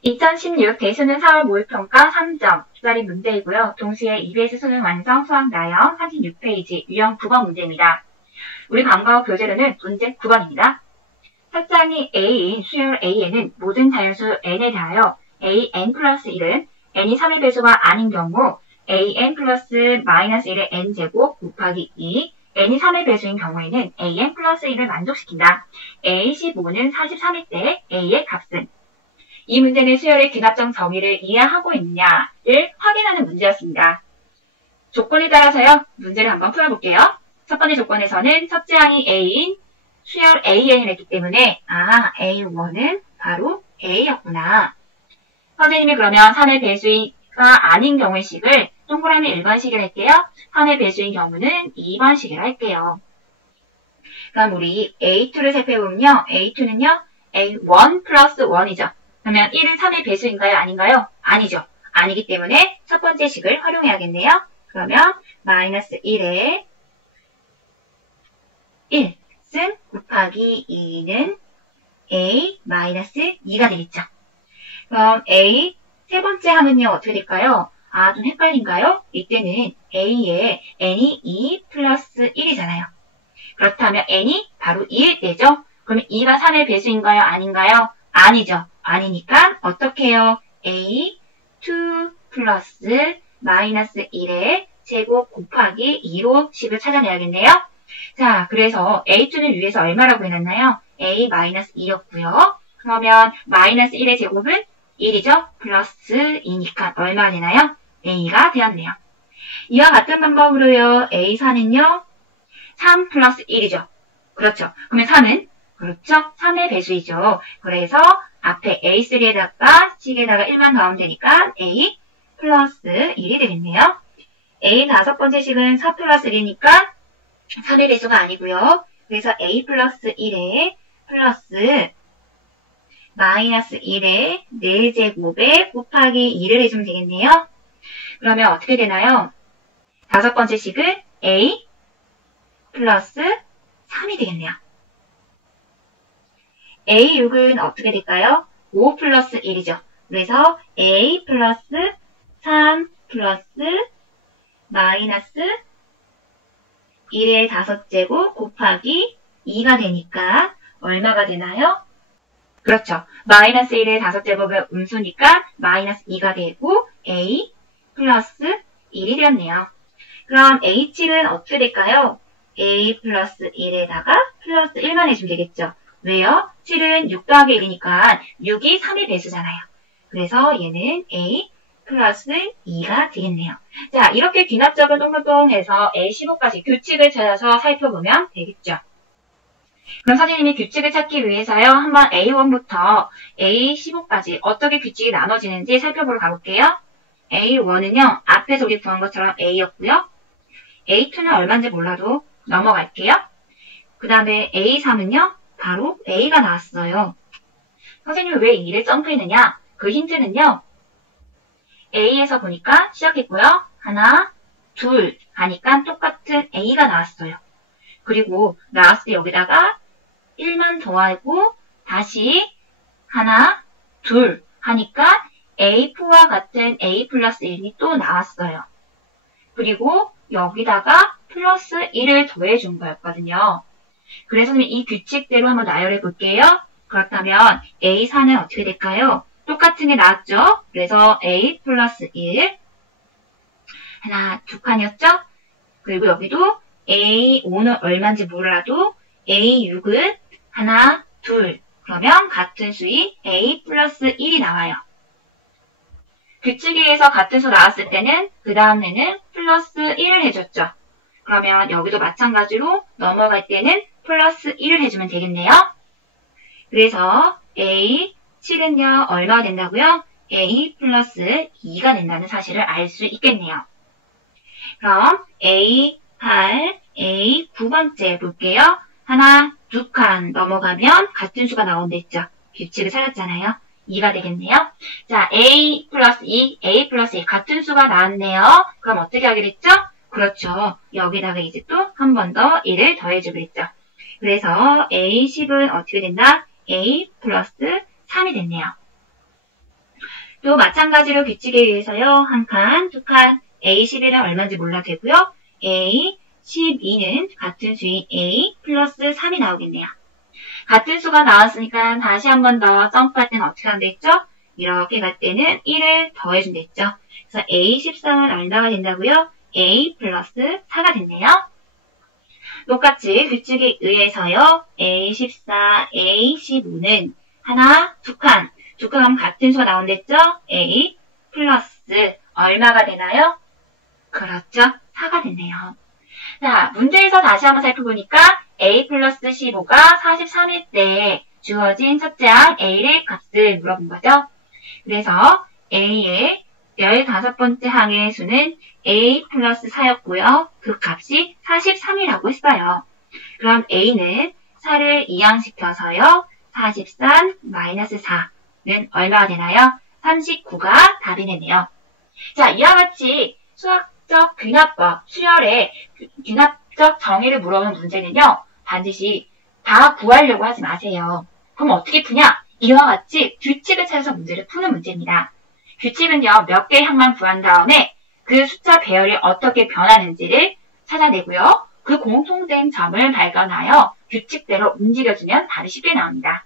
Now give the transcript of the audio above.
2016 대수능 4월 모의평가 3점짜리 문제이고요. 동시에 EBS 수능 완성 수학 나형 36페이지 유형 9번 문제입니다. 우리 방과후 교재로는 문제 9번입니다. 합장이 A인 수열 A에는 모든 자연수 N에 대하여 AN 플러스 1은 N이 3의 배수가 아닌 경우 AN 플러스 마이너스 1의 N제곱 곱하기 2 n이 3의 배수인 경우에는 an 플러스 1을 만족시킨다. a15는 43일 때 a의 값은 이 문제는 수열의 귀납점 정의를 이해하고 있느냐를 확인하는 문제였습니다. 조건에 따라서요. 문제를 한번 풀어볼게요. 첫 번째 조건에서는 첫째 항이 a인 수열 an을 했기 때문에 아 a1은 바로 a였구나. 선생님이 그러면 3의 배수가 아닌 경우의 식을 동그라미 1번식을 할게요. 3의 배수인 경우는 2번식을 할게요. 그럼 우리 A2를 살펴보면요. A2는요. A1 플러스 1이죠. 그러면 1은 3의 배수인가요? 아닌가요? 아니죠. 아니기 때문에 첫 번째 식을 활용해야겠네요. 그러면 마이너스 1에 1 쓴 곱하기 2는 A 마이너스 2가 되겠죠. 그럼 A 세 번째 함은요. 어떻게 될까요? 아, 좀 헷갈린가요? 이때는 A에 n이 2 플러스 1이잖아요. 그렇다면 n이 바로 2일 때죠? 그러면 2가 3의 배수인가요? 아닌가요? 아니죠. 아니니까 어떻게 해요? A 2 플러스 마이너스 1의 제곱 곱하기 2로 식을 찾아내야겠네요. 자, 그래서 A2는 위에서 얼마라고 해놨나요? A 마이너스 2였고요. 그러면 마이너스 1의 제곱은 1이죠? 플러스 2니까 얼마 되나요? A가 되었네요. 이와 같은 방법으로요. A4는요. 3 플러스 1이죠. 그렇죠. 그러면 3은 그렇죠. 3의 배수이죠. 그래서 앞에 A3에다가 식에다가 1만 더하면 되니까 A 플러스 1이 되겠네요. A 다섯 번째 식은 4 플러스 1이니까 3의 배수가 아니고요. 그래서 A 플러스 1에 플러스 마이너스 1에 4제곱에 곱하기 2를 해주면 되겠네요. 그러면 어떻게 되나요? 다섯 번째 식은 A 플러스 3이 되겠네요. A6은 어떻게 될까요? 5 플러스 1이죠. 그래서 A 플러스 3 플러스 마이너스 1의 다섯 제곱 곱하기 2가 되니까 얼마가 되나요? 그렇죠. 마이너스 1의 다섯 제곱의 음수니까 마이너스 2가 되고 A 플러스 1이 되었네요. 그럼 A7은 어떻게 될까요? A 플러스 1에다가 플러스 1만 해주면 되겠죠. 왜요? 7은 6 더하기 1이니까 6이 3의 배수잖아요. 그래서 얘는 A 플러스 2가 되겠네요. 자, 이렇게 귀납적을 똥똥똥해서 A15까지 규칙을 찾아서 살펴보면 되겠죠. 그럼 선생님이 규칙을 찾기 위해서요. 한번 A1부터 A15까지 어떻게 규칙이 나눠지는지 살펴보러 가볼게요. A1은요. 앞에서 우리 구한 것처럼 A였고요. A2는 얼마인지 몰라도 넘어갈게요. 그 다음에 A3은요. 바로 A가 나왔어요. 선생님이 왜 2를 점프했느냐? 그 힌트는요. A에서 보니까 시작했고요. 하나, 둘 하니까 똑같은 A가 나왔어요. 그리고 나왔을 때 여기다가 1만 더하고 다시 하나, 둘 하니까 A4와 같은 A 플러스 1이 또 나왔어요. 그리고 여기다가 플러스 1을 더해준 거였거든요. 그래서 이 규칙대로 한번 나열해 볼게요. 그렇다면 A4는 어떻게 될까요? 똑같은 게 나왔죠? 그래서 A 플러스 1 하나, 두 칸이었죠? 그리고 여기도 A5는 얼마인지 몰라도 A6은 하나, 둘 그러면 같은 수위 A 플러스 1이 나와요. 규칙에 의해서 같은 수 나왔을 때는 그 다음에는 플러스 1을 해줬죠. 그러면 여기도 마찬가지로 넘어갈 때는 플러스 1을 해주면 되겠네요. 그래서 A 7은요 얼마 된다고요? A 플러스 2가 된다는 사실을 알 수 있겠네요. 그럼 A 8, A 9번째 볼게요. 하나, 두 칸 넘어가면 같은 수가 나온다 했죠. 규칙을 찾았잖아요. 2가 되겠네요. 자, A 플러스 2, A 플러스 2 같은 수가 나왔네요. 그럼 어떻게 하기로 했죠? 그렇죠. 여기다가 이제 또 한 번 더 1을 더해주기로 했죠. 그래서 A10은 어떻게 된다? A 플러스 3이 됐네요. 또 마찬가지로 규칙에 의해서요. 한 칸, 두 칸, A11은 얼마인지 몰라도 되고요. A12는 같은 수인 A 플러스 3이 나오겠네요. 같은 수가 나왔으니까 다시 한 번 더 점프할 때는 어떻게 하면 됐죠? 이렇게 갈 때는 1을 더해준댔죠. 그래서 A13은 얼마가 된다고요? A 플러스 4가 됐네요. 똑같이 규칙에 의해서요. A14, A15는 하나, 두 칸, 두 칸 하면 같은 수가 나온댔죠? A 플러스 얼마가 되나요? 그렇죠. 4가 됐네요. 자, 문제에서 다시 한번 살펴보니까 A 플러스 15가 43일 때 주어진 첫째 항 A의 값을 물어본 거죠. 그래서 A의 15번째 항의 수는 A 플러스 4였고요. 그 값이 43이라고 했어요. 그럼 A는 4를 이항시켜서요. 43 마이너스 4는 얼마가 되나요? 39가 답이 되네요. 자, 이와 같이 수학적 귀납법, 수열의 귀납적 정의를 물어보는 문제는요. 반드시 다 구하려고 하지 마세요. 그럼 어떻게 푸냐? 이와 같이 규칙을 찾아서 문제를 푸는 문제입니다. 규칙은요, 몇 개의 항만 구한 다음에 그 숫자 배열이 어떻게 변하는지를 찾아내고요. 그 공통된 점을 발견하여 규칙대로 움직여주면 답이 쉽게 나옵니다.